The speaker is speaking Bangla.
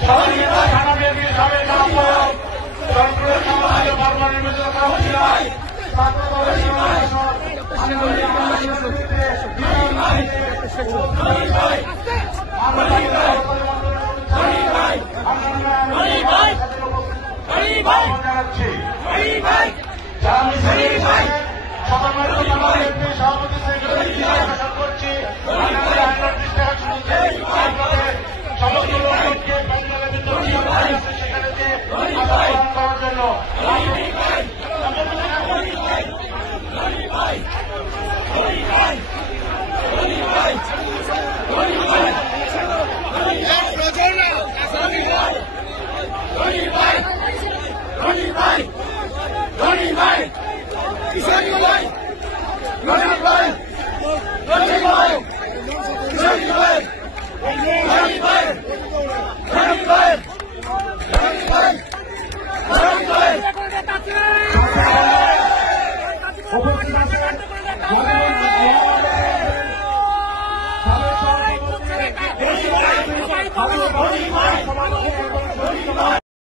থানা বিএনপির সাবেক আহ্বায়ক জনপ্রিয় সমাজকে বারবার নির্বাচিত করা হচ্ছে ছাত্র দলের জানাচ্ছি সভাপতি সেক্রেটারি করছি সমস্ত লোককে করার জন্য